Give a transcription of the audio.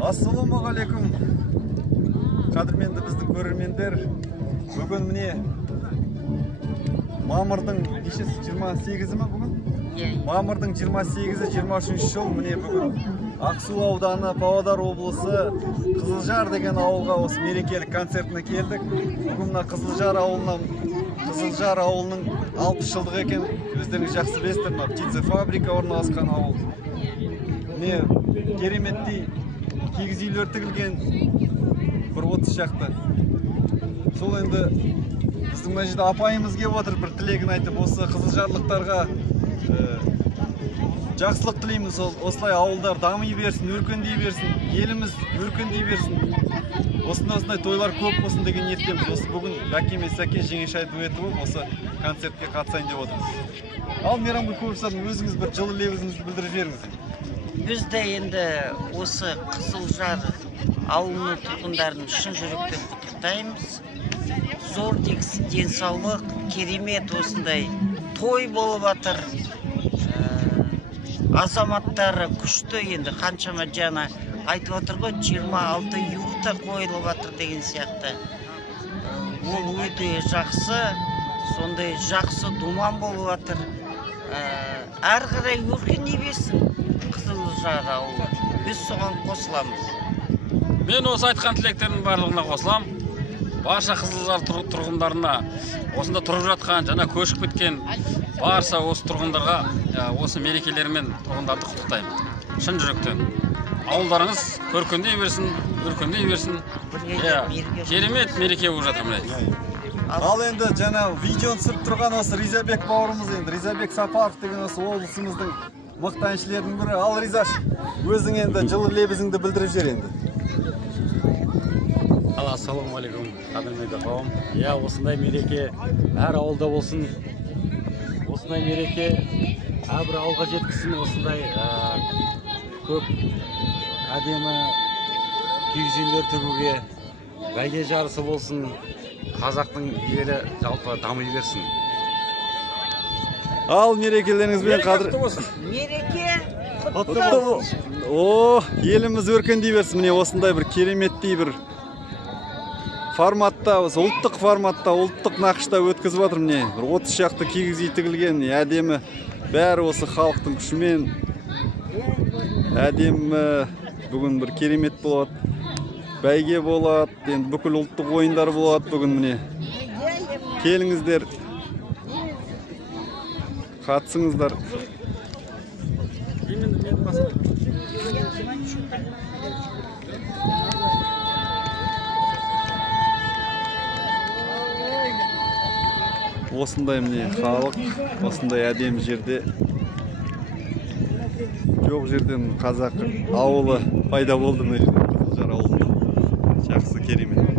Ассалаумағалейкум. Қадірменді біздің көрермендер. Бүгін міне мамырдың 28-і ме бүгін? Мамырдың 28-і 23 жыл міне бүгін Ақсу ауданы, Павлодар облысы Қызылжар деген ауылға осы мерекелік концертіне келдік. Бүгін мына Қызылжар ауылының 60 жылдық екен. Өздеріңіз жақсы білесіздер, мына птица фабрика орналасқан ауыл. Міне кереметтей кигіз үйлер тігілген, бір 30 шақты. Сол енді біздің мына жерде апайымыз келіп отыр, бір тілегін айтып, осы қызылжарлықтарға жақсылық тілейміз. Осылай ауылдар дами берсін, өркендей берсін, еліміз өркендей берсін. Осындай тойлар көп болсын деген ниеттеміз. Осы бүгін Бәке мен Сәке жеңешай дуэті болып, осы концертке қатысайын деп отырмыз. Ал Мейрамгүл Көпсалым, өзіңіз бір жылы лебізіңізді білдіріп жіберіңіз. Біз де енді осы Қызылжар ауылының тұрғындарын шын жүректен құттықтаймыз. Зор денсаулық, керемет осындай той болып жатыр. Азаматтары күшті, енді қаншама жана айтып отыр ғой, 26 юрта қойылып жатыр деген сияқты. Ол өте жақсы, сондай жақсы думан болып жатыр. Әрі қарай өркендей берсін Қызылжар ауылы. Біз соған қосыламыз. Мен осы айтқан тілектердің барлығына қосылам. Барша Қызылжар тұрғындарына, осында тұрып жатқан, жана көшіп кеткен барша осы тұрғындарға осы мерекелермен тұрғындарды құттықтаймын. Шын жүректен. Ауылдарыңыз көркендей берсін, өркендей берсін. Керемет мереке болып жатыр міне. Ал енді жаңа видеоны түсіріп тұрған осы Ризабек бауырымыз, енді Ризабек Сапаров деген осы облысымыздың мықты әншілердің бірі. Ал Ризаш, өзің енді жылы лебізіңді білдіріп жібер енді. Ассалаумағалейкум, қадірменді қауым. Осындай мереке әр ауылда болсын. Осындай мереке әрбір ауылға жеткізсін. Осындай көп әдемі кигіз үйлер тігуге, бәйге жарысы болсын. Қазақтың елі жалпы дами берсін. Ал мерекелеріңізбен қадір... Мереке құтты болсын. Еліміз өркендей берсін. Міне осындай бір кереметтей бір форматта, ұлттық форматта, ұлттық нақышта өткізіп жатыр. Міне 30 шақты кигіз үй тігілген, әдемі, бәрі осы халықтың күшімен әдемі. Бүгін бір керемет болады, бәйге болады, енді бүкіл ұлттық ойындар болады бүгін. Міне келіңіздер, қатысыңыздар. Осындай міне халық, осындай әдемі жерде, жоқ жерден қазақ ауылы пайда болды міне Қызылжар ауылы. Жақсы керемет.